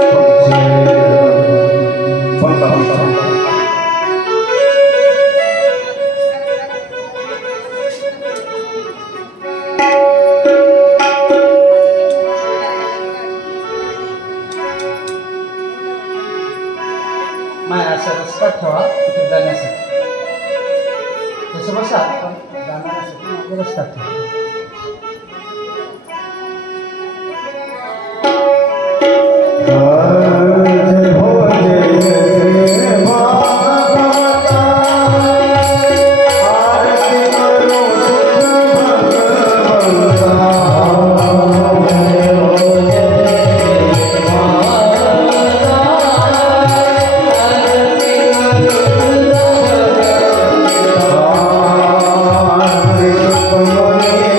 माया असा रस्ता ठेवा तिथे जाण्यासाठी तसं बसा पण जाण्यासाठी रस्ता ठेवा Hare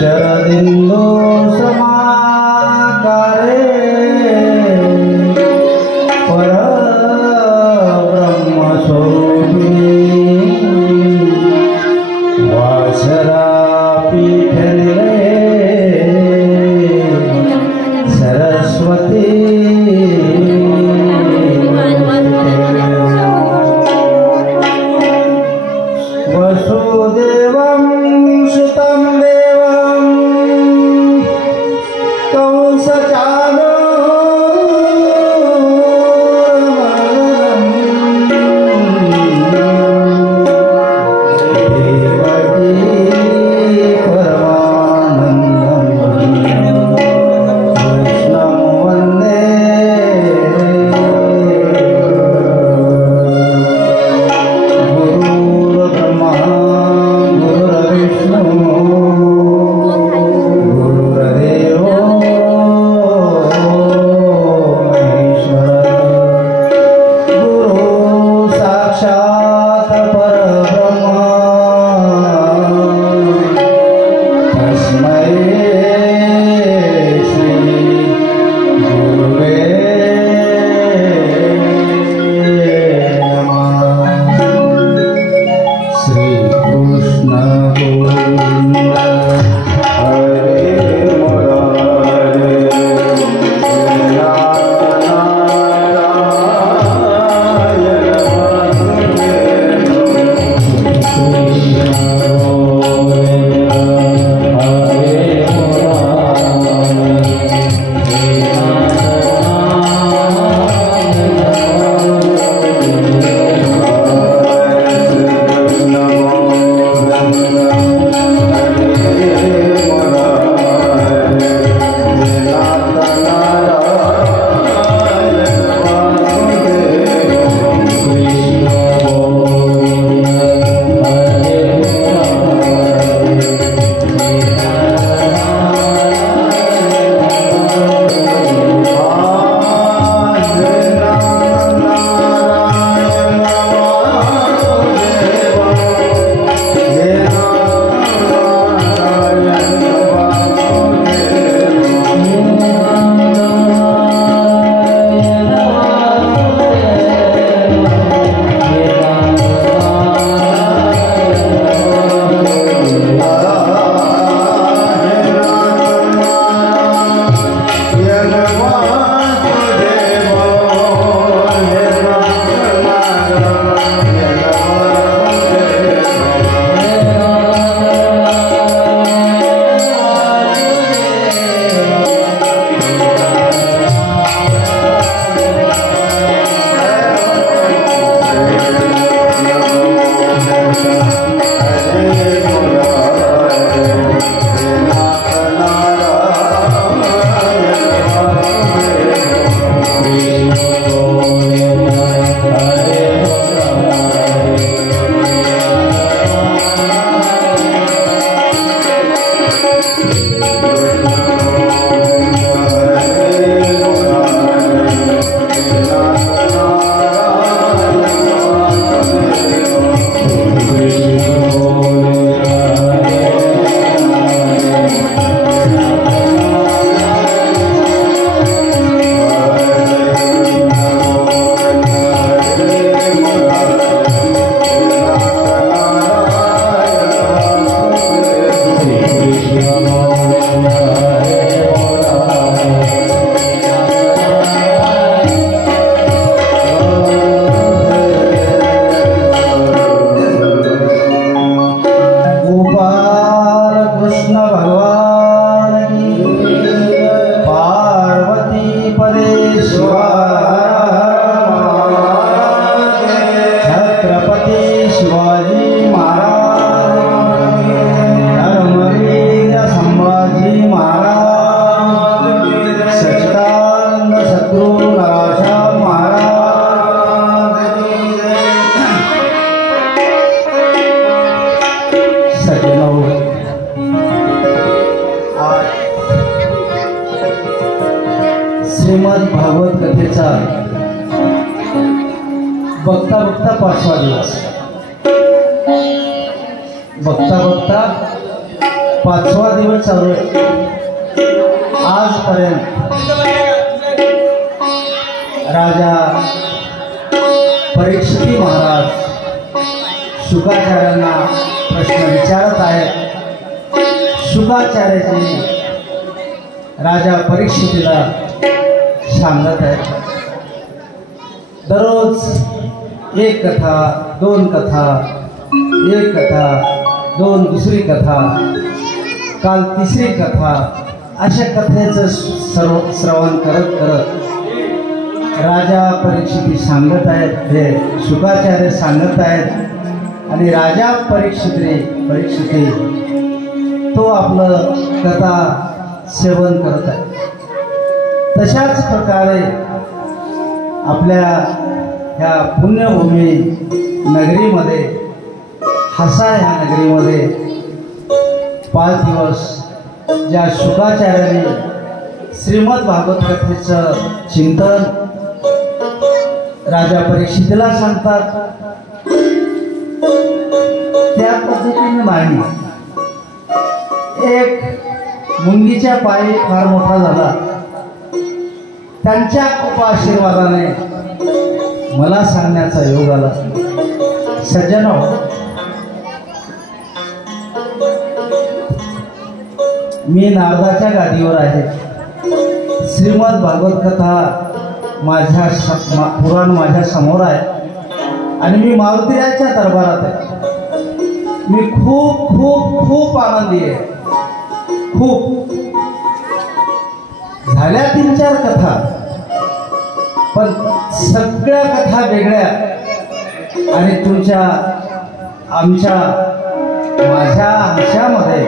शरदिंदो समा श्रीमद भागवत कथेचा बघता बघता 5वा दिवस, बघता बघता 5वा दिवस चालू आहे. आजपर्यंत राजा परीक्षित महाराज शुकाचार्यांना प्रश्न विचारत आहेत. शुकाचार्याची राजा परीक्षितीला सांगत आहेत. दररोज एक कथा, 2 कथा, एक कथा, 2 दुसरी कथा, काल 3री कथा, अशा कथेचं श्रवण करत करत राजा परीक्षिती सांगत आहेत, हे शुकाचार्य सांगत आहेत. आणि राजा परीक्षिती तो आपलं कथा सेवन करत आहे. तशाच प्रकारे आपल्या ह्या पुण्यभूमी नगरीमध्ये, हसा ह्या नगरीमध्ये 5 दिवस ज्या शुकाचार्याने श्रीमद भागवत कथेचं चिंतन राजा परीक्षितीला सांगतात, त्या पद्धतीने नाही. एक मुंगीच्या पायी फार मोठा झाला, त्यांच्या कृपा आशीर्वादाने मला सांगण्याचा योग आला. सज्जनो, मी नारदाच्या गादीवर आहे. श्रीमद भागवत कथा पुराण माझ्या समोर आहे आणि मी मारुतीरायाच्या दरबारात आहे. मी खूप खूप खूप आनंदी आहे. खूप झाल्या 3-4 कथा, पण सगळ्या कथा वेगळ्या. आणि तुमच्या आमच्या माझ्या ह्याच्यामध्ये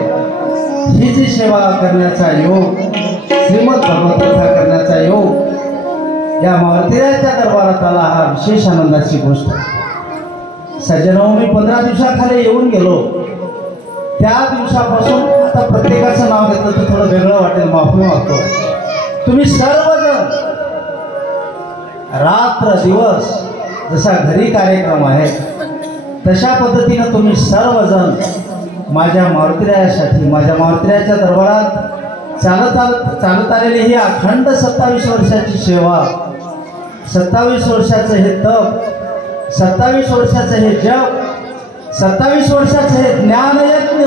ही जी सेवा करण्याचा योग, श्रीमद भागवत कथा करण्याचा योग या मारुतीरायाच्या दरबारात आला, हा विशेष आनंदाची गोष्ट आहे. सज्जनो, मी 15 दिवसाखाली येऊन गेलो. त्या दिवसापासून आता प्रत्येकाचं नाव घेतलं तर थोडं वेगळं वाटेल, माफी मागतो. तुम्ही सर्वजण रात्र दिवस जसा घरी कार्यक्रम आहे तशा पद्धतीनं तुम्ही सर्वजण माझ्या मारुतीरायासाठी, माझ्या मारुतीरायाच्या दरबारात चालत आलेली ही अखंड 27 वर्षाची सेवा, 27 वर्षाचं हे तप, 27 वर्षाचं हे जप, 27 वर्षाचं हे ज्ञानयज्ञ,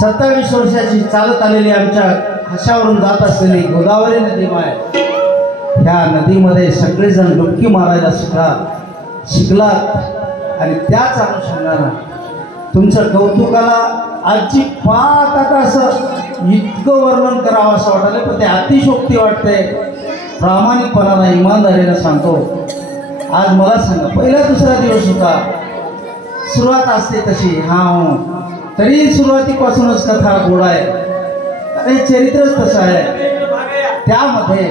27 वर्षाची चालत आलेली आमच्या हाशावरून जात असलेली गोदावरी नदी आहे. ह्या नदीमध्ये सगळेजण डुबकी मारायला शिकलात आणि त्याच अनुषंगानं तुमचं कौतुकाला अजिबात आता असं इतकं वर्णन करावं असं वाटलं, पण ते अतिशोक्ती वाटते. प्रामाणिकपणानं, इमानदारीनं सांगतो. आज मला सांगा, पहिला 2रा दिवस होता, सुरुवात असते तशी, तरी सुरुवातीपासूनच कथा गोड आहे. हे चरित्रच तसं आहे. त्यामध्ये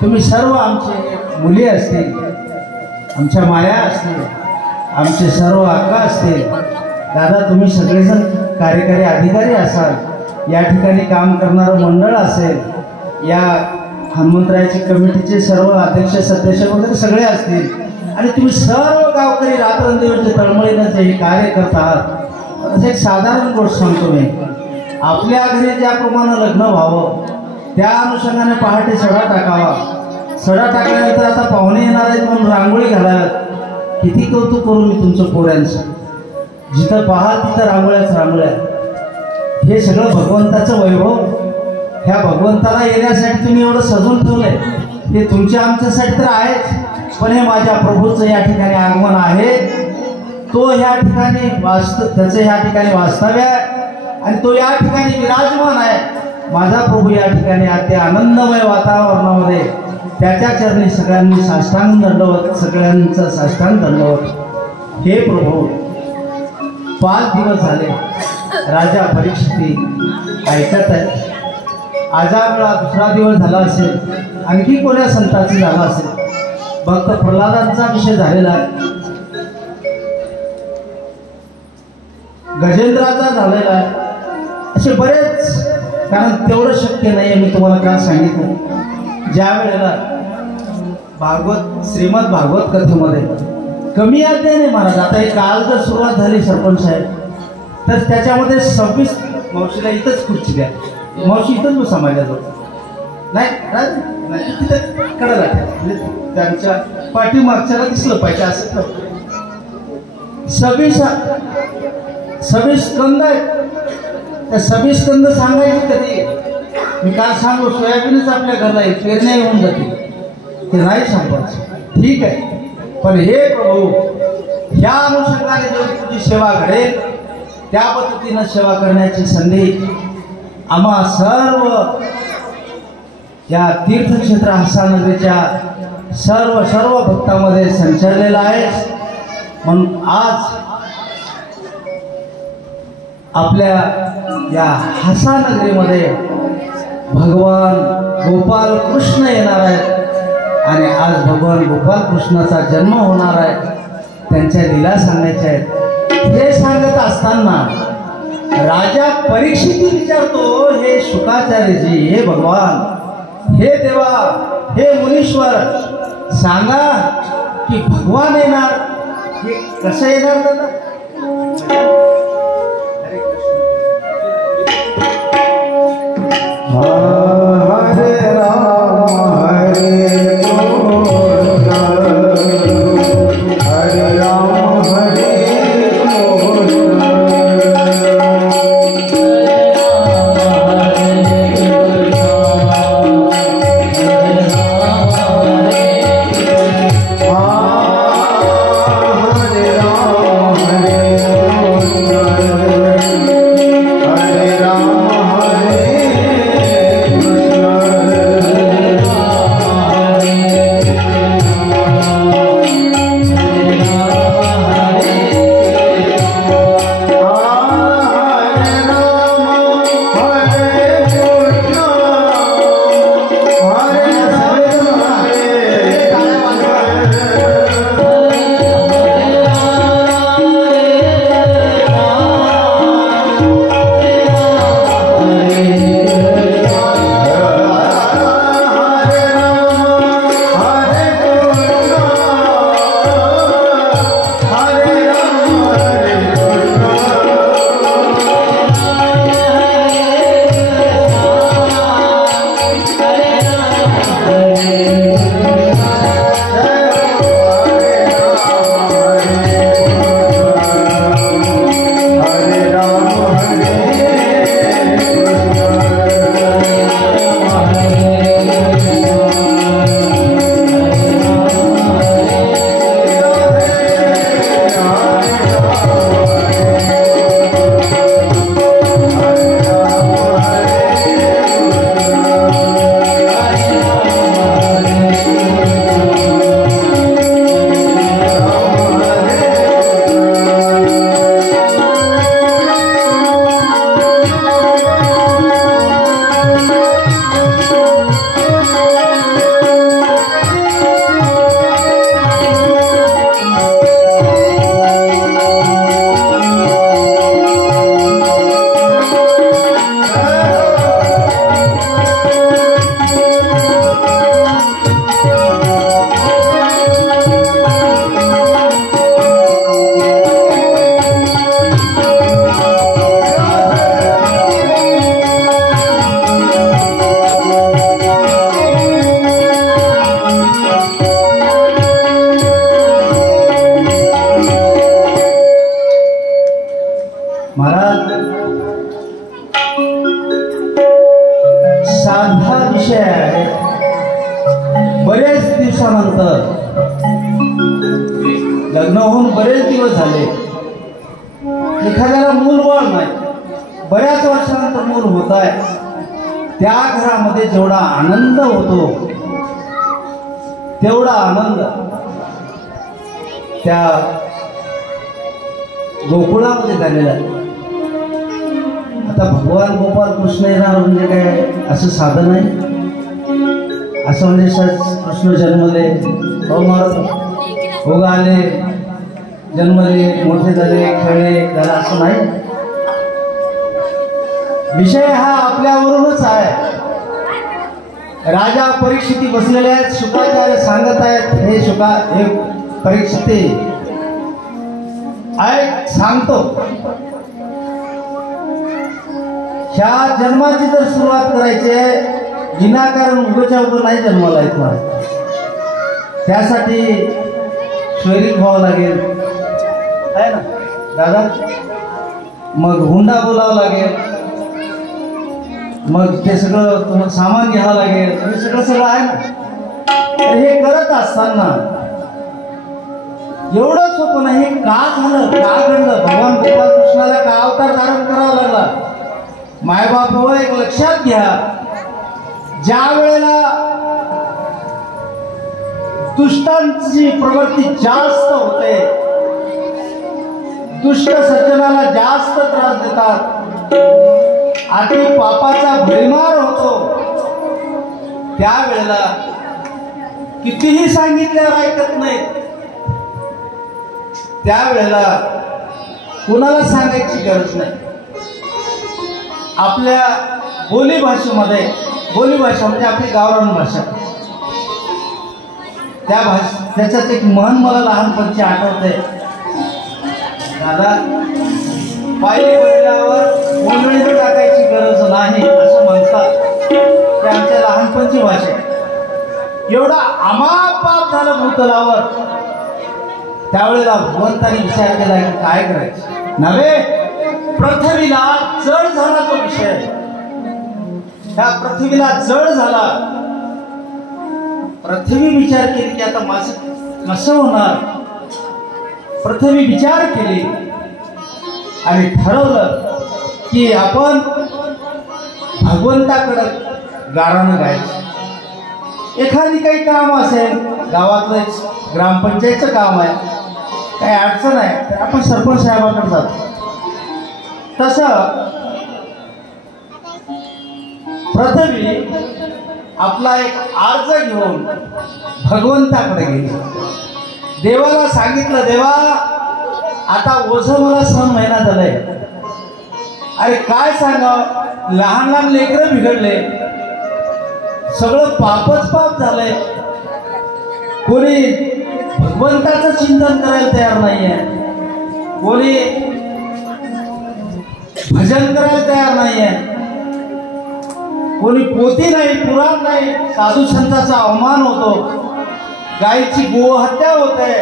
तुम्ही सर्व आमचे मुली असतील, आमच्या माया असतील, आमचे सर्व अक्का असतील, दादा तुम्ही सगळेजण कार्यकारी अधिकारी असाल, या ठिकाणी काम करणारं मंडळ असेल, या हनुमंतरायाची कमिटीचे सर्व अध्यक्ष सदस्य वगैरे सगळे असतील, आणि तुम्ही सर्व गावकरी रात्रंदिवस तळमळीनं जे कार्य करत आहात. एक साधारण गोष्ट सांगतो मी. आपल्या घरी ज्याप्रमाणे लग्न व्हावं त्या अनुषंगाने पहाटे सडा टाकावा. सडा टाकल्यानंतर आता पाहुणे येणार आहेत म्हणून रांगोळी घालाव्यात. किती कौतुक करू मी तुमचं पोऱ्यांचं. जिथं पाहाल तिथं रांगोळ्याच रांगोळ्या. हे सगळं भगवंताचं वैभव. ह्या भगवंताला येण्यासाठी तुम्ही एवढं सजून ठेवलंय. हे तुमच्या आमच्यासाठी तर आहेच, पण हे माझ्या प्रभूचं या ठिकाणी आगमन आहे. तो ह्या ठिकाणी त्याचं ह्या ठिकाणी वास्तव्य आहे आणि तो या ठिकाणी विराजमान आहे. माझा प्रभू या ठिकाणी ते आनंदमय वातावरणामध्ये त्याच्या चरणी सगळ्यांनी साष्टांग दंडवत, सगळ्यांचं साष्टांग दंडवत. हे प्रभू, 5 दिवस झाले राजा परीक्षिती ऐकत आहे. आजाबळा 2रा दिवस झाला असेल, आणखी कोण्या संतांचा झाला असेल, भक्त प्रल्हादांचा विषय झालेला आहे, गजेंद्राचा झालेला आहे. असे बरेच, कारण तेवढं शक्य नाही आहे. मी तुम्हाला काय सांगितलं ज्या वेळेला भागवत श्रीमद भागवत कथेमध्ये कमी अध्याय नाही महाराज, आता एक काल जर सुरुवात झाली सरपंच साहेब, तर त्याच्यामध्ये 26 मावशीला इथंच खुर्ची द्या, मावशी इथंच बसा माझ्याजवळ, नाही तिथं कडाला त्यांच्या पाठीमागच्याला दिसलं पाहिजे असं. 26 स्कंद आहेत, त्या 26 स्कंद सांगायचे कधी. मी काल सांगू सोयाबीनच आपल्या घरला येईल, पेरण्या येऊन जाते ते नाही सांगायचं, ठीक आहे. पण हे प्रभू ह्या अनुषंगाने जेव्हा तुझी सेवा घडेल त्या पद्धतीनं सेवा करण्याची संधी आम्हा सर्व या तीर्थक्षेत्र हसानगरीच्या सर्व भक्तांमध्ये संचारलेला आहे. म्हणून आज आपल्या या हसानगरीमध्ये भगवान गोपाल कृष्ण येणार आहेत आणि आज भगवान गोपाल कृष्णाचा जन्म होणार आहे, त्यांच्या लीला सांगायच्या आहेत. हे सांगत असताना राजा परीक्षित विचारतो, हे शुकाचार्यजी, हे भगवान, हे देवा, हे मुनीश्वर, सांगा की भगवान येणार, हे कसं येणार दादा? हरे राम हरे लग्न होऊन बरेच दिवस झाले, एखाद्याला मूल बाळ नाही, बऱ्याच वर्षानंतर मूल होत आहे, त्या घरामध्ये जेवढा आनंद होतो तेवढा आनंद त्या गोकुळामध्ये झालेला आहे. आता भगवान गोपाल कृष्ण येणार म्हणजे काय असं साधन आहे? असं म्हणजे कृष्ण जन्मले, भोग आले, जन्मले, मोठे झाले, खेळले झाला असं नाही. विषय हा आपल्यावरूनच आहे. राजा परीक्षिती बसलेले आहेत. शुकाचार्य सांगत आहेत, हे हे परीक्षिती ऐक सांगतो, ह्या जन्माची जर सुरुवात करायची आहे, विनाकारण उभ्याच्या उभं नाही जन्माला येतो आहे. त्यासाठी शैरीक व्हावं लागेल आहे ना दादा. मग हुंडा बोलावं लागेल, मग ते सगळं तुम्हाला सामान घ्यावं लागेल, हे सगळं आहे ना. तर हे करत असताना एवढंच सोपं नाही. हे का झालं, का घडलं, भगवान गोपाल कृष्णाला का अवतार धारण करावा लागला, मायबाप एक लक्षात घ्या. ज्या वेळेला दुष्टांची प्रवृत्ती जास्त होते, दुष्ट सज्जनाला जास्त त्रास देतात, अति पापाचा भडीमार होतो, त्यावेळेला कितीही सांगितल्यावर ऐकत नाही. त्यावेळेला कुणाला सांगायची गरज नाही. आपल्या बोलीभाषेमध्ये, बोलीभाषा म्हणजे आपली गावरान भाषा, त्याच्यात एक म्हण मला लहानपणची आठवते. दादा, पायरी पडल्यावर ओंजळीत टाकायची गरज नाही असं म्हणतात. ते आमच्या लहानपणची भाषा. एवढा आमापाप झालं भूतलावर, त्यावेळेला भगवंतानी विचार केला की काय करायचं. नव्हे, पृथ्वीला जळ झाला तो विषय. त्या पृथ्वीला जळ झाला. पृथ्वी विचार केली की आता माझं कसं होणार. पृथ्वी विचार केली आणि ठरवलं की आपण भगवंताकडे गारानं गायचं. एखादी काही काम असेल, गावातलं ग्रामपंचायतचं काम आहे, काही अडचण आहे, तर आपण सरपंच साहेबांकडे जातो. तसं पृथ्वी आपला एक अर्ज घेऊन भगवंताकडे गेली. देवाला सांगितलं, देवा आता ओझं मला 6 महिना झालाय. अरे काय सांगावं, लहान लहान लेकरं बिघडले, सगळं पापच पाप झालंय. कोणी भगवंताचं चिंतन करायला तयार नाहीये, कोणी भजन करायला तयार नाहीये, कोणी पोथी नाही, पुराण नाही, साधू संतांचा अवमान होतो, गायीची गोहत्या होते.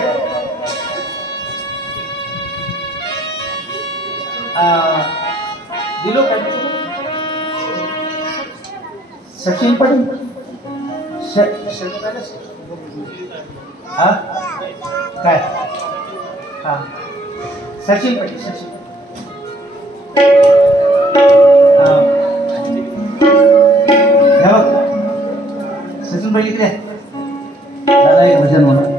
दिलो काय सचिन पाटील हा काय हा सचिन पाटील सचिन सचिन पाटील इकडे दादा एक भजन म्हणा.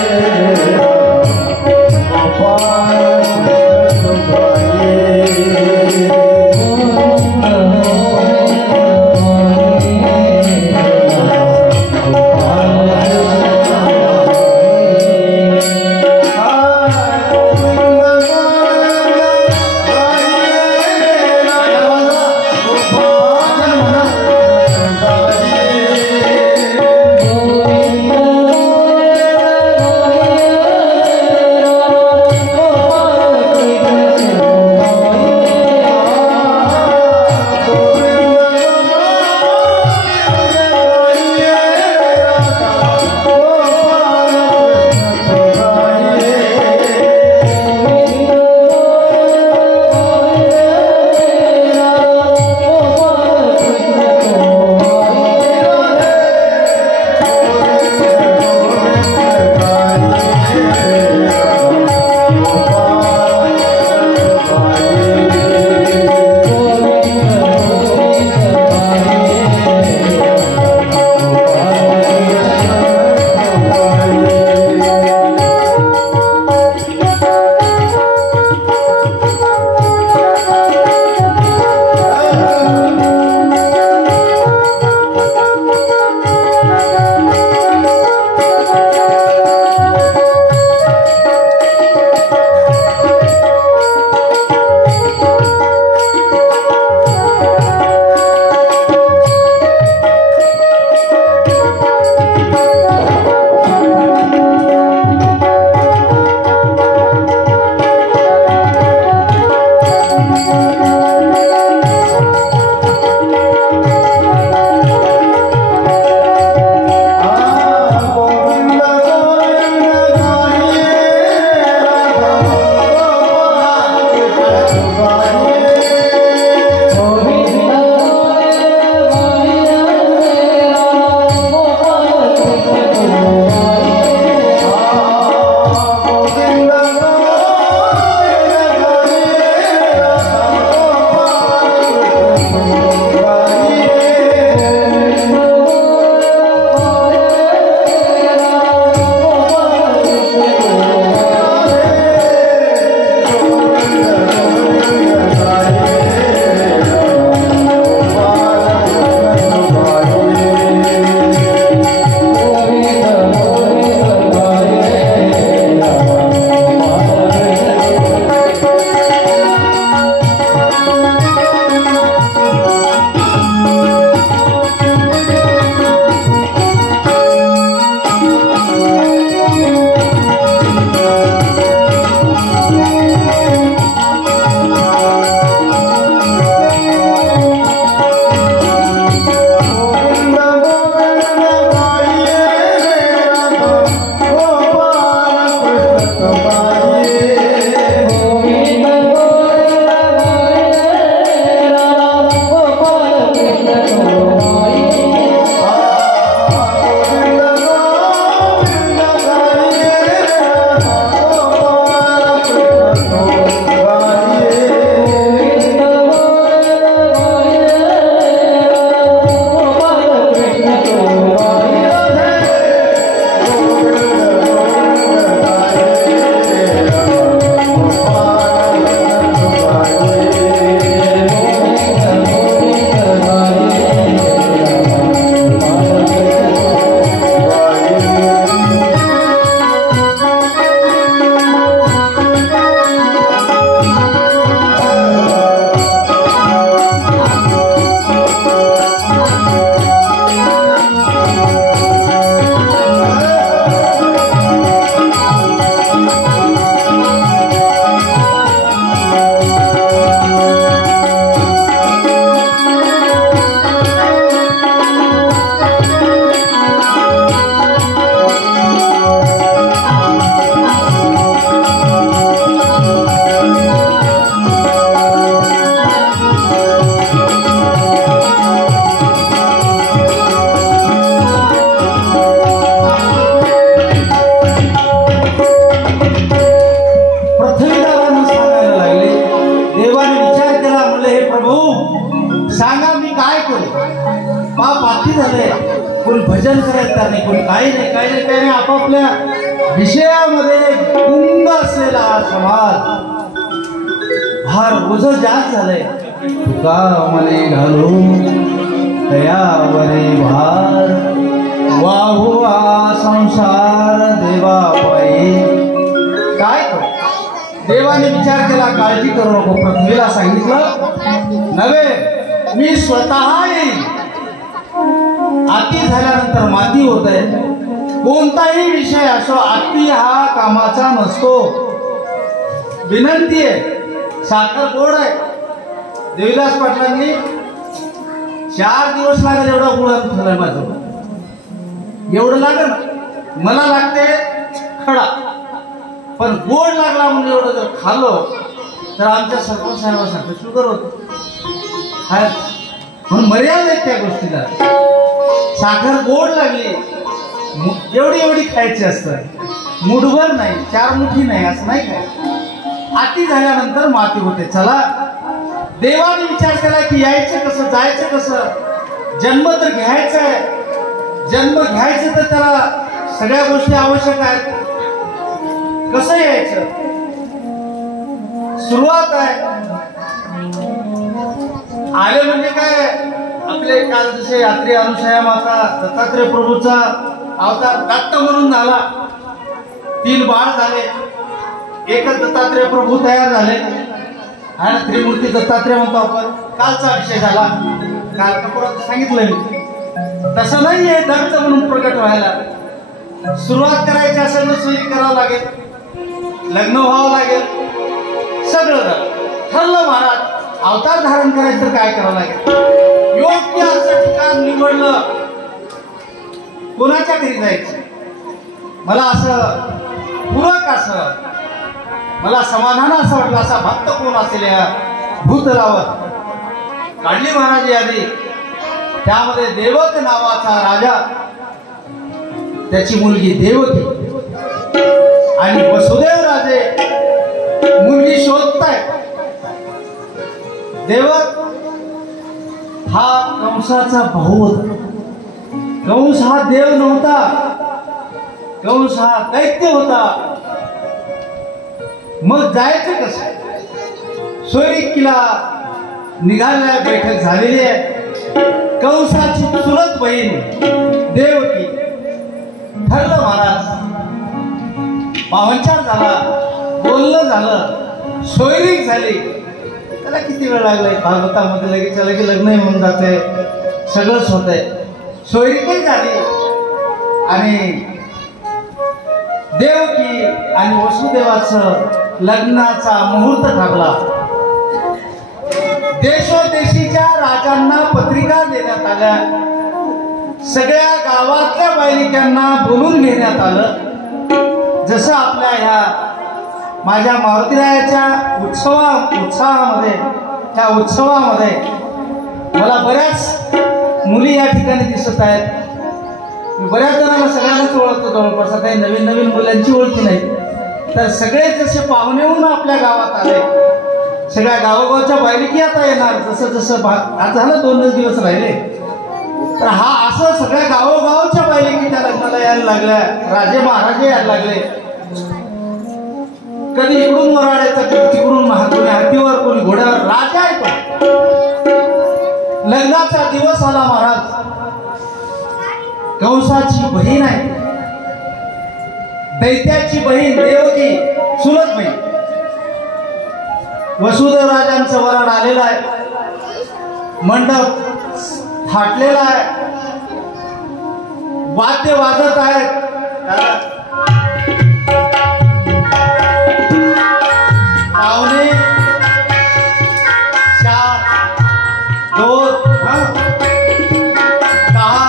Yeah. झालंय, कोणी भजन करायला तयार नाही, कोणी काही नाही आपापल्या विषयामध्ये गुंग असलेला हा समाज फार ओझं जास्त झालंय. तुका मने घालू दयावरे भार, वाहू हा संसार देवा पायी. काय देवाने विचार केला, काळजी करू नको. पृथ्वीला सांगितलं नव्हे, मी स्वतः येईल. अति झाल्यानंतर माती होत आहे. कोणताही विषय असो, अति हा कामाचा नसतो. विनंती आहे, साखर गोड आहे. देवीदास पाटलांनी 4 दिवस लागेल एवढा गुळ ठेवलाय माझं. एवढं लागेल, मला लागते खडा, पण गोड लागला म्हणजे एवढं जर खाल्लो तर आमच्या सरपंच साहेबांसारखं शुगर होतं. म्हणून मर्यादा आहे त्या गोष्टीला. साखर गोड लागली, एवढी खायची असतं, मुठभर नाही, 4 मुठी नाही, असं नाही काय. अति झाल्यानंतर माती होते. चला, देवाने विचार केला की यायचं कसं, जायचं कसं. जन्म तर घ्यायचा आहे, जन्म घ्यायचं तर त्याला सगळ्या गोष्टी आवश्यक आहेत. कसं यायचं, सुरुवात आहे. आले म्हणजे काय, आपले काल जसे यात्री अनुसया माता दत्तात्रय प्रभूचा अवतार दत्त म्हणून झाला. 3 बाळ झाले, एकच दत्तात्रय प्रभू तयार झाले आणि त्रिमूर्ती दत्तात्रय म्हणतो आपण. कालचा विषय झाला, काल कपुरात सांगितलं मी. तसं नाहीये दत्त म्हणून प्रकट व्हायला. सुरुवात करायची असेल तर सोयी करावं लागेल, लग्न व्हावं लागेल, सगळं ठरलं. महाराज अवतार धारण करायचं तर काय करावं लागेल. योग्य असं ठिकाण निवडलं. कोणाच्या घरी जायचं, मला असं पूरक असं, मला समाधान असं वाटलं, असा भक्त कोण असेल या भूतलावर. काढली महाराज यादी. त्यामध्ये देवक नावाचा राजा, त्याची मुलगी देवकी आणि वसुदेव राजे मुलगी शोधताय. देवक हा कंसाचा भाऊ होता. कंस हा देव नव्हता, कंस हा दैत्य होता. मग जायचं कसं. सोयरिकीला निघाल्या, बैठक झालेली आहे. कंसाची चुलत बहीण देवकी. ठरलं महाराज, पाहुणचार झाला, बोलणं झालं, सोयरीक झाली. त्याला किती वेळ लागलाय भागवतामध्ये, लगेच लगे लग्न होऊन जाते, सगळंच होतंय. सोयरीकही झाली आणि देवकी आणि वसुदेवाचं लग्नाचा मुहूर्त ठरला. देशोदेशीच्या राजांना पत्रिका देण्यात आल्या. सगळ्या गावातल्या बायलिकांना बोलून घेण्यात आलं. जसं आपल्या ह्या माझ्या मारुतीरायाच्या उत्सवामध्ये, त्या उत्सवामध्ये मला बऱ्याच मुली या ठिकाणी दिसत आहेत. बऱ्याच जणांना सगळ्यांनाच ओळखतो जवळपास. आता नवीन मुलांची ओळखी नाही. तर सगळे जसे पाहुणे होऊन आपल्या गावात आले, सगळ्या गावोगावच्या बायलिकी आता येणार. जसं आज झालं 2 दिवस राहिले, तर हा असं सगळ्या गावोगावच्या बायलिकी त्या लग्नाला यायला लागल्या. राजे महाराजे यायला लागले. कधी इकडून वराडायचं, कधी तिकडून, कोणी हत्तीवर, कोणी घोड्यावर. राजा आहे तो. लग्नाचा दिवस आला महाराज. कंसाची बहीण आहे, दैत्याची बहीण देवकी, चुलत बहीण. वसुदेव राजांचं वराड आलेलं आहे. मंडप थाटलेला आहे, वाद्य वाजत आहेत. पाहुणे 4, 2, 10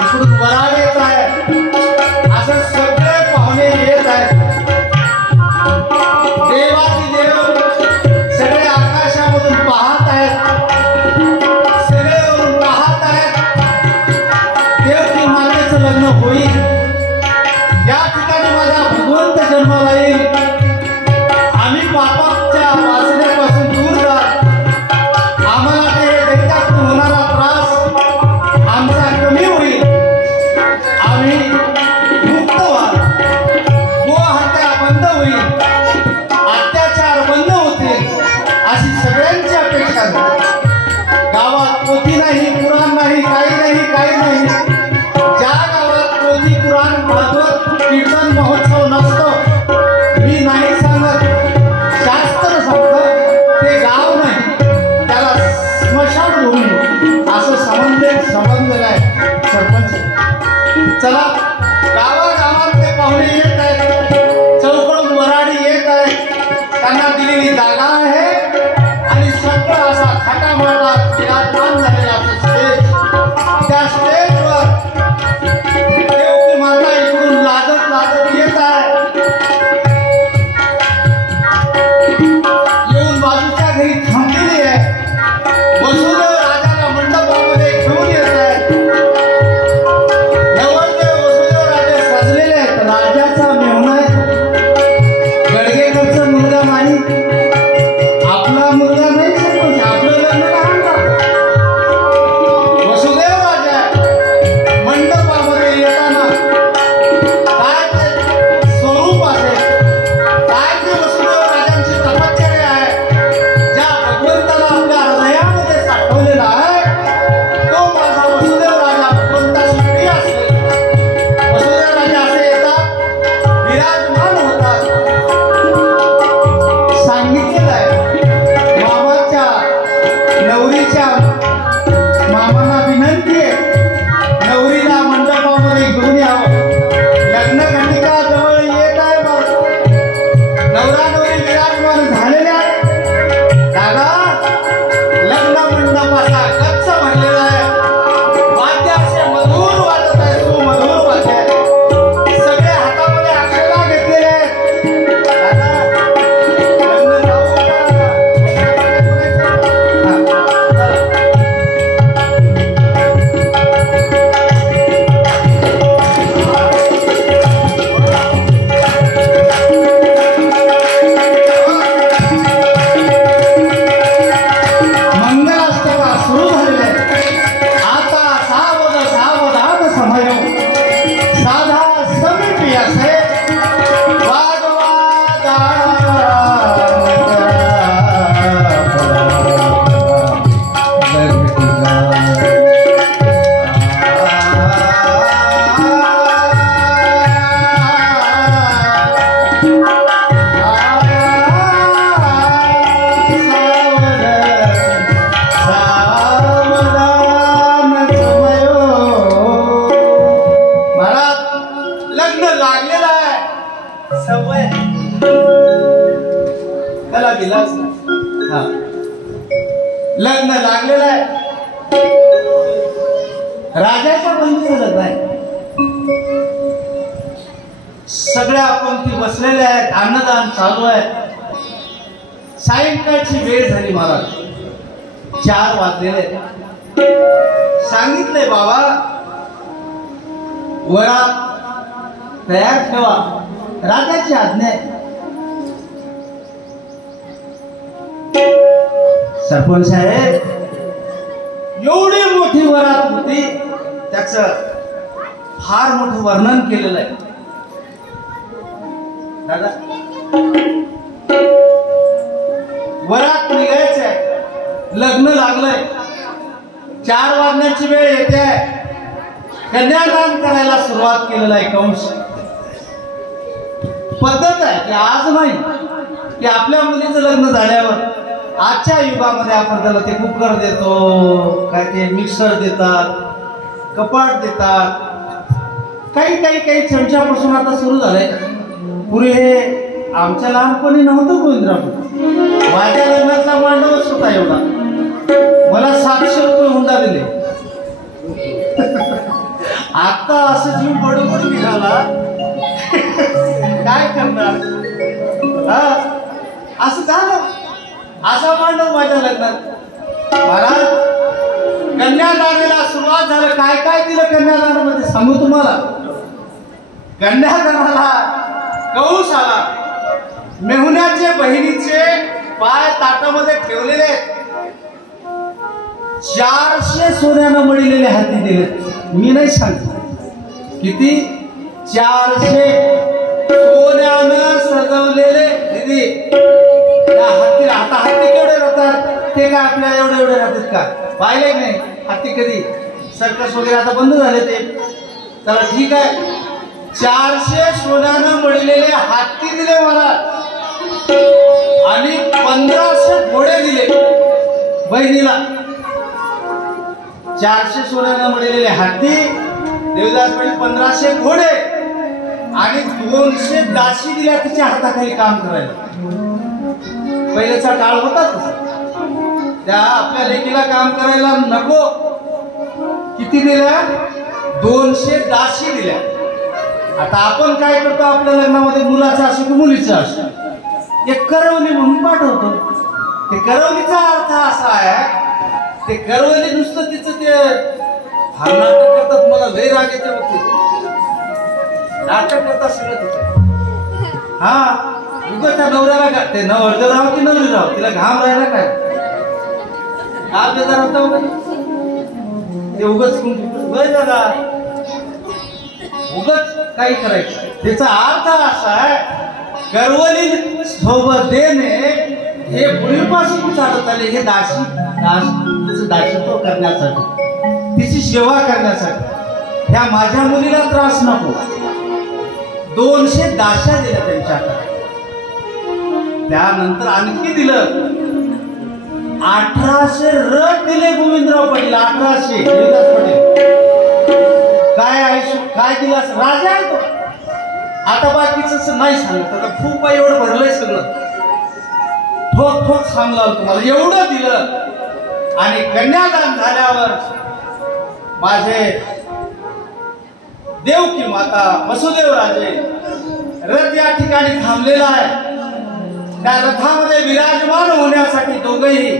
इकडून वराड येत आहे. असं सगळे पाहुणे येत आहेत. देवादिदेव सगळे आकाशामधून पाहत आहेत, सगळे वरून पाहत आहेत. देवकी मातेचं लग्न होईल. सरपंच चला गावागावातले पाहुणे येत आहेत, चौकडून वराडी येत आहेत, त्यांना दिलेली जागा आहे आणि सगळं असा थाटामाटात विराजमान झालेला असं स्टेज, त्या स्टेजवर देवकी माता इकडून लाजत लाजत येत आहे, येऊन बाजूच्या घरी थांबलेली आहे, वसुदेव राजाला मंडपामध्ये घेऊन येत आहे, नवरदेव वसुदेव राजे सजलेले आहेत, राजाचा मेहुणा आहे, गडगेकरचा मुलगा नाही, आपला मुलगा नाही, सरपंच आपलं लग्न लहान का? वसुदेव राजा मंडपामध्ये येताना काय ते स्वरूप असेल, काय ते वसुदेव राजांची तपश्चर्या आहे, ज्या भगवंताला आपल्या हृदयामध्ये साठवलेला आहे, तो माझा वसुदेव राजा भगवंताशी प्रिय असेल. वसुदेव राजा असे येतात, विराजमान होतात. सांगितलेलं आहे मामाच्या नवरीच्या मामाला विनंती आहे, नवरीला मंडपामध्ये घेऊन यावं. लग्नघटिका जवळ येत आहे, नवरा नवरी विराजमान झालेले आहे. दादा लग्न मंडप असा गच्च भरलेला आहे, वाद्य असे मधुर वाजत आहे, सुमधुर वाद्य आहे, सगळे हातामध्ये अक्षरा घेतलेले आहेत. दादा लग्न लावू का? मंगलाष्टका सुरू झालेले आहे. आता सावध सावधान समय साधा समीपी असे लग्न लागलेलं आहे. सवय कला दिलास हा लग्न लागलेलं आहे. राजाच्या बहिणीचं लग्न आहे. सगळ्या पंक्ती बसलेल्या आहेत, अन्नदान चालू आहे. सायंकाळची वेळ झाली महाराज, 4 वाजलेले. सांगितलंय बाबा वरात तयार ठेवा, राजाची आज्ञा आहे. सरपंच साहेब एवढी मोठी वरात होती, त्याच फार मोठं वर्णन केलेलं आहे. दादा वरात निघायचंय, लग्न लागलंय, 4 वाजण्याची वेळ येते, कन्यादान करायला सुरुवात केलेला आहे. कंस पद्धत आहे की आज नाही की आपल्या मुलीचं लग्न झाल्यावर आजच्या युगामध्ये आपण त्याला ते कुकर देतो, काय ते मिक्सर देतात, कपाट देतात, काही चमच्यापासून आता सुरू झालंय. पुढे हे आमच्या लहानपणी नव्हतं गोविंदराव, माझ्या लग्नातला मांडवच होता एवढा. मला 700 रुपये हुंडा दिले. आता असं जीव बडबड निघाला, काय करणार? असं झालं, असा मांडव माझ्या लग्नात. महाराज कन्यादानाला सुरुवात झालं. काय काय दिलं कन्यादानामध्ये सांगू तुम्हाला. कन्यादानाला कौश आला, मेहुण्याचे बहिणीचे पाय ताटामध्ये ठेवलेले आहेत. 400 सोन्यानं मडिलेले हाती दिले. मी नाही सांगतो किती, 400 सोन्यानं सजवलेले दिदी. त्या हत्ती, आता हत्ती केवढे राहतात ते काय आपल्या एवढे राहतात का? पाहिले नाही हत्ती कधी. सर्कस वगैरे आता बंद झाले ते. चला ठीक आहे, 400 सोन्यानं मडिलेले हत्ती दिले मला आणि 1500 घोडे दिले बहिणीला. 400 सोन्यानं मडिलेले हत्ती देवीदास पाटील 1500 घोडे आणि 200 दासी दिल्या तिच्या हाताखाली काम करायला. पहिलेचा काळ होता तसा. त्या आपल्या लेकीला काम करायला नको, किती दिल्या? 200 दासी दिल्या. आता आपण काय करतो, आपल्या लग्नामध्ये मुलाचा असो की मुलीचा असो, एक करवली म्हणून पाठवतो. ते करवलीचा अर्थ असा आहे, ते करवली नुसतं तिचं ते नाटक करतात. मला लय राग येते होते, नाटक करतात सगळं तिथं. हा उगं त्या नवऱ्याला का ते नवरदेव राव की नवरी राव, तिला घाम राहिला काय आप देता होता ते उगच उगच काही करायचं. त्याचा अर्थ असा आहे, करवली सोबत देणे हे पूर्वीपासून चालत आले. हे तिचं दासित्व करण्यासाठी, तिची सेवा करण्यासाठी. ह्या माझ्या मुलीला त्रास नको. 200 दास्या दिल्या त्यांच्या हातात. त्यानंतर आणखी दिलं 1800 रथ दिले गोविंदराव पाटील. 1800 देवीदास पाटील काय आहे, काय दिलं राजा आहे तो. आता बाकीचं नाही सांगत, आता खूप एवढं भरलंय सगळं, ठोक ठोक सांगलं तुम्हाला. एवढं दिलं. आणि कन्यादान झाल्यावर माझे देवकी माता वसुदेव राजे रथ या ठिकाणी थांबलेला आहे. त्या रथामध्ये विराजमान होण्यासाठी दोघेही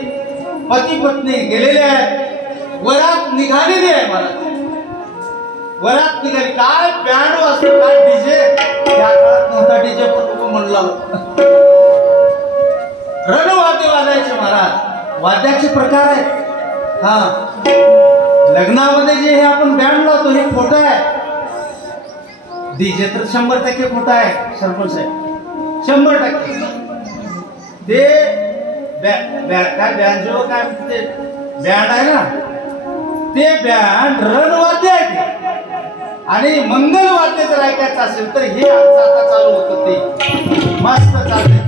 पती पत्नी गेलेले आहेत. वरात निघालेली आहे. मला वरात निघाली. काय बँड वाजतो, काय डीजे. त्या काळात नव्हता डीजे, पण म्हणला रणवाद्य वाजायचे महाराज. वाद्याचे प्रकार आहेत. हा लग्नामध्ये जे हे आपण बँड लावतो हे खोटं आहे. डीजे तर 100% खोटं आहे. सरपंच आहे 100%. ते काय बँजो काय ते बँड आहे ना, ते बँड रणवाद्य आहे. आणि मंगलवाद्य जर ऐकायचं असेल तर हे आमचं आता चालू होतं, ते मस्त चालते.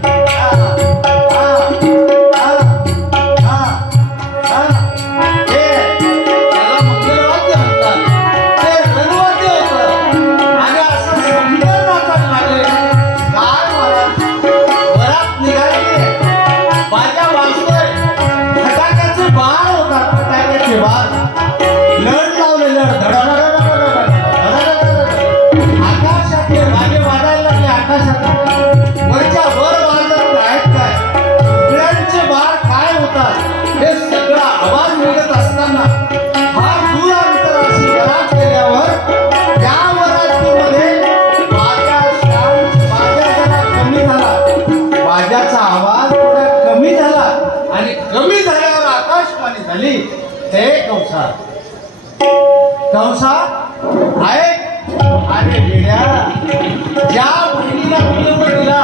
कंसा आहे. अरे वेड्या, ज्या बहिणीला तुला दिला,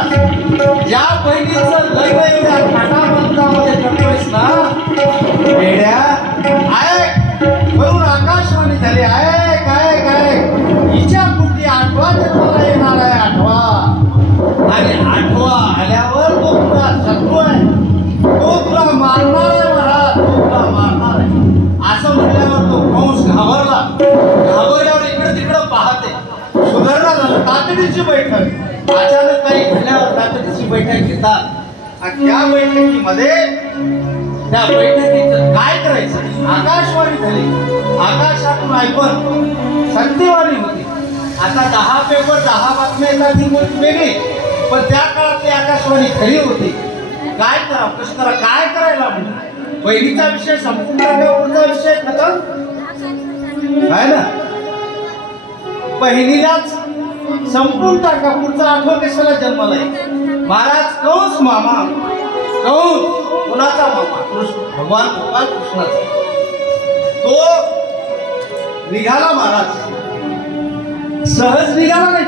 ज्या बहिणीचं लग्न एवढ्या थाटामाटामध्ये करतोयस ना वेड्या, ऐक म्हणून आकाशवाणी झाली. ऐक ऐक ऐक, हिच्या पुढे 8वा जन्माला येणार आहे. 8वा आणि 8वा आल्यावर तो तुला शत्रू आहे, तो तुला मारणार आहे. महाराज तो तुला मारणार आहे. असं म्हटल्यावर तो कंस घाबरला. घाबरल्यावर इकडे तिकडं पाहते. सुधारणा झालं. तातडीची बैठक. अचानक काही घडल्यावर तातडीची बैठक घेतात. आणि त्या बैठकीमध्ये त्या बैठकीत काय करायचं, आकाशवाणी झाली. आकाशातून ऐकून सत्यवाणी होती. आता 10 पेपर 10 बातम्या येतात ही गोष्ट वेगळी, पण त्या काळातली आकाशवाणी खरी होती. काय करा, कसं करा, काय करायला म्हणजे पहिलीचा विषय संपून टाका, पुढचा विषय खतम आहे ना. पहिलीलाच संपून टाका, पुढचा 8वा कशाला जन्माला आहे. महाराज कंस मामा, कंस कुणाचा मामा? भगवान कृष्णाचा. तो निघाला महाराज, सहज निघाला नाही.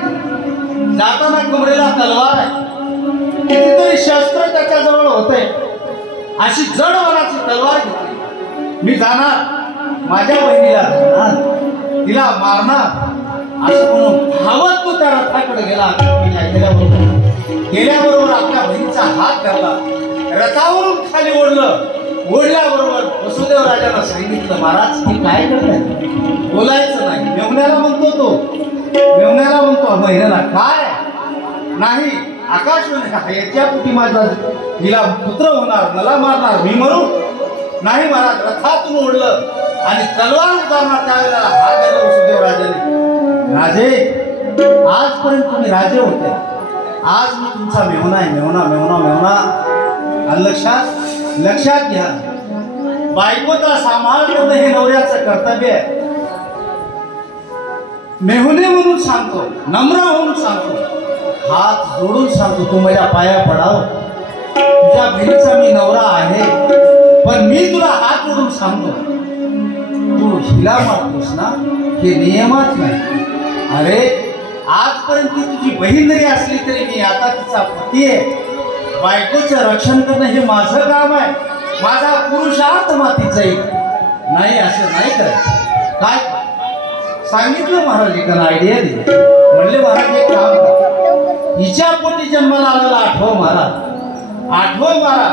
जाताना कमरेला तलवार आहे, कितीतरी शस्त्र त्याच्याजवळ होते. अशी जड वनाची तलवार घेतली. मी जाणार, माझ्या बहिणीला धरणार, तिला मारणार असं म्हणून धावत तो त्या रथाकडे गेला. गेल्याबरोबर आपल्या बहिणीचा हात धरला, रथावरून खाली ओढलं. ओढल्याबरोबर वसुदेव राजांना सांगितलं, महाराज हे काय करताय? बोलायचं नाही. मेहुण्याला म्हणतो महिन्याला काय नाही आकाश याच्या पोटी माझा हिला पुत्र होणार, मला मारणार, मी मरू नाही महाराज. रथातून ओढलं आणि तलवार उतारणार त्यावेळेला हात दिला वसुदेव राजाने. राजे आजपर्यंत तुम्ही राजे होते, आज मी तुमचा मेहुणा आहे. मेहुणा मेहुणा मेहुणा. आणि लक्षात घ्या, बायकोचा सांभाळ करणं हे नवऱ्याचं कर्तव्य आहे. मेहुणे म्हणून सांगतो, नम्र म्हणून सांगतो, हात जोडून सांगतो, तू माझ्या पाया पडाव. तुझ्या बहिणीचा मी नवरा आहे, पण मी तुला हात जोडून सांगतो, तू हिला मारतोस ना, हे नियमात नाही. अरे आजपर्यंत ती तुझी बहीण जरी असली तरी मी आता तिचा पती आहे. बायकोचं रक्षण करणं हे माझं काम आहे, माझा पुरुषार्थ मातीचा नाही. असं नाही करायचं. काय सांगितलं महाराज, एकानं आयडिया दिली. म्हणले महाराज एक काम कर, हिच्या पोटी जन्माला आलेला आठवं मारा, आठवं मारा,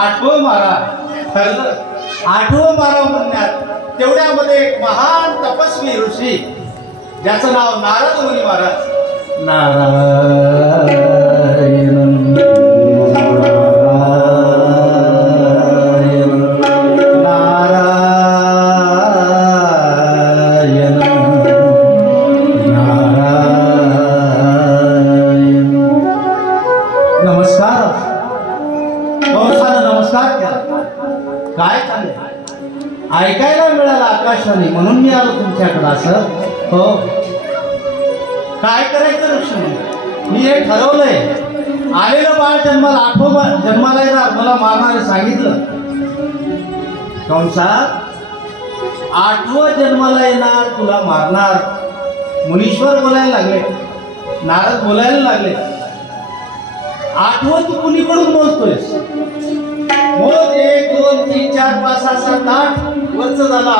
आठवं मारा. ठरलं आठवं मारा म्हणण्यात तेवढ्यामध्ये एक महान तपस्वी ऋषी ज्याचं नाव नारद मुनी महाराज. नारायण काय चाललंय ऐकायला मिळालं आकाशवाणी, म्हणून मी आलो तुमच्याकडे. असं हो, काय करायचं ऋषी म्हणून मी हे ठरवलंय. आलेलं बाळ जन्माला येणार, मला मारणारे सांगितलं. कंसात 8वं जन्माला येणार, तुला मारणार. मुनीश्वर बोलायला लागले, नारद बोलायला लागले. 8वं तू कुणीकडून मोजतोयस? मोज 1 2 3 4 5 6 7 8 वर्ष झाला.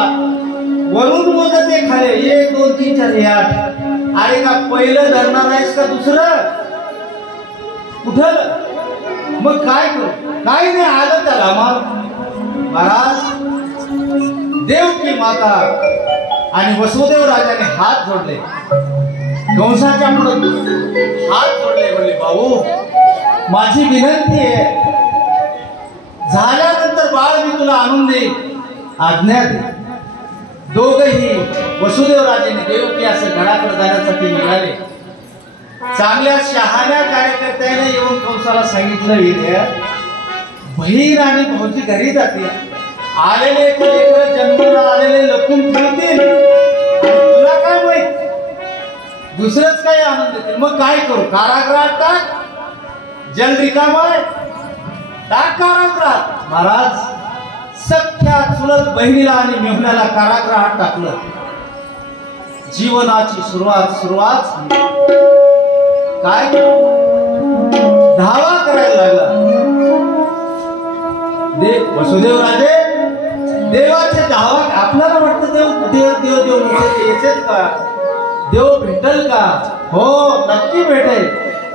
वरून मोजत आहे खाले 1 2 3 4 हे 8. अरे का पहिलं धरणार आहेस का दुसरं? कुठं मग काय करू? काही नाही आलं त्याला. मग महाराज देवकी माता आणि वसुदेव राजाने हात जोडले, कंसाच्या पुढे हात जोडले. म्हणले भाऊ माझी विनंती आहे, झाल्यानंतर बाळ मी तुला आणून देईन, आज्ञा दे. दोघही वसुदेव राजेने देवकी असं गडाकडे जाण्यासाठी निघाले. चांगल्या शहाण्या कार्यकर्त्याने येऊन कंसाला सांगितलं, येत्या बहीण आणि भाऊजी घरी जातील, आलेले लेकरं जन्माला आलेले लपून ठेवतील, तुला काय माहित दुसरंच काही आनंद देतील. मग काय करू? कारागृहात टाक, जल रिकामाय, टाक कारागृहात. महाराज सख्या चुलत बहिणीला आणि मेहुण्याला कारागृहात टाकलं. जीवनाची सुरुवात काय धावा करायला लागला. वसुदेव राजे देवाचे धावा. आपल्याला वाटतं देव देव देव देव यायचेच का? देव भेटल का? हो नक्की भेटेल.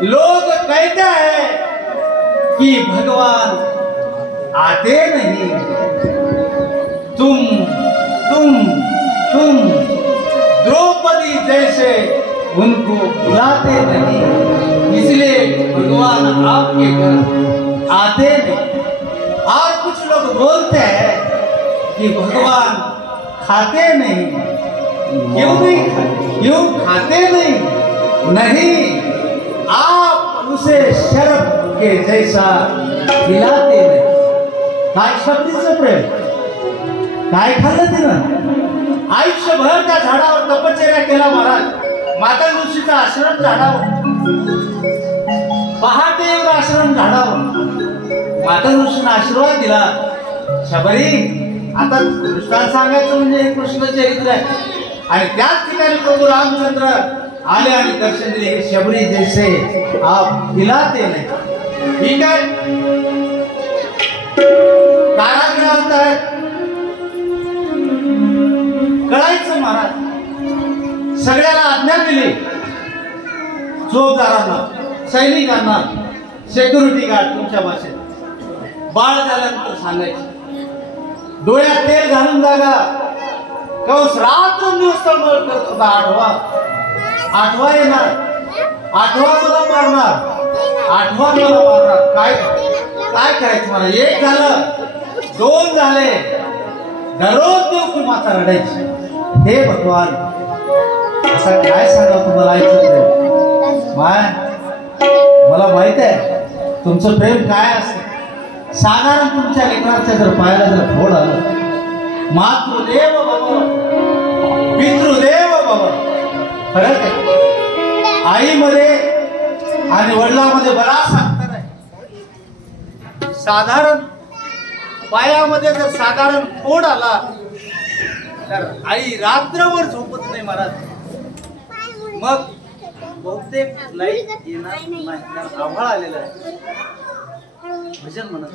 लोग कहते हैं कि भगवान आते नहीं, तुम द्रौपदी जैसे उनको बुलाते नहीं, इसलिए भगवान आपके घर आते नहीं. और कुछ लोग बोलते हैं कि भगवान खाते नहीं. क्यों नहीं खाते? क्यों खाते नहीं? नहीं, आप उसे शर्फ के जैसा खिलाते नहीं. काय शब्दीचं प्रेम, काय खाल्लं तिनं? आयुष्यभर त्या झाडावर तपश्चर्या केला महाराज. माता ऋषीचा आश्रम झाडावर, पहाटे येऊन आश्रम झाडावर. माता ऋषीने आशीर्वाद दिला. शबरी आता दृष्टांत सांगायचं म्हणजे हे कृष्ण चरित्र आहे. आणि त्याच ठिकाणी प्रभू रामचंद्र आले आणि दर्शन दिले. हे शबरी जैसे आप खिलाते नाही. ठीक आहे, कारागृहात आहे, कळायचं महाराज. सगळ्याला आज्ञा दिली, चौकदारांना, सैनिकांना, सिक्युरिटी गार्ड तुमच्या भाषेत. बाळ झाल्यानंतर सांगायचं, डोळ्यात तेल घालून जागा. कंस रात्रंदिवस तळमळ करत होता. आठवा येणार. आठवा मला मारणार, आठवा मला मारणार. काय काय करायचं मला? एक झालं, दोन झाले, दररोज देवकी माता रडायची. हे भगवान, असं काय सांगा तुम्हाला ऐकत माय? मला माहित आहे तुमचं प्रेम काय असतं. साधारण तुमच्या लेकराच्या जर पायाला जर फोड आलं, मातृदेव भव पितृदेव भव, फरक आहे. आईमध्ये आणि वडिलांमध्ये बराच अंतर आहे. साधारण पायामध्ये जर साधारण फोड आला तर आई रात्रभर झोपत नाही महाराज. मग बहुतेक लाईट येणार नाही, कारण आभाळ आलेलं आहे. भजन म्हणत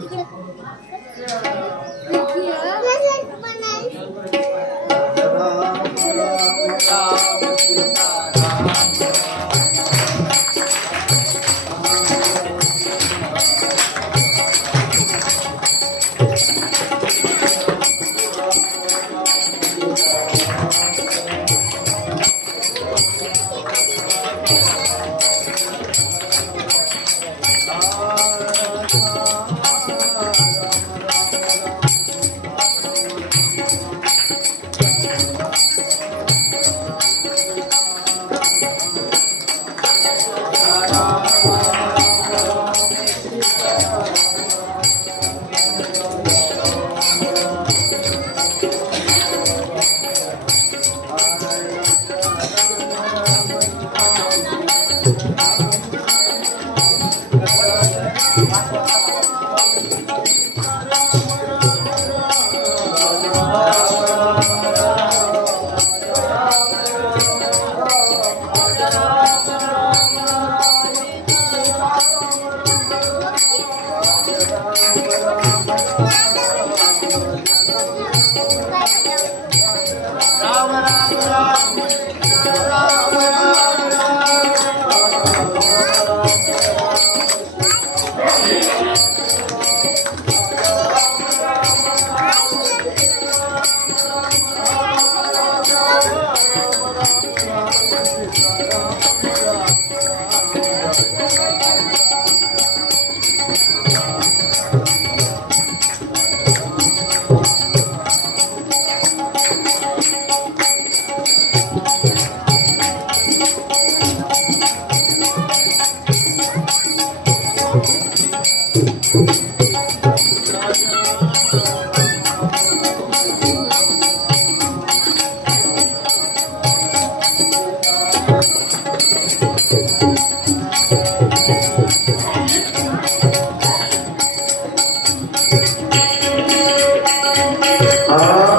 Ah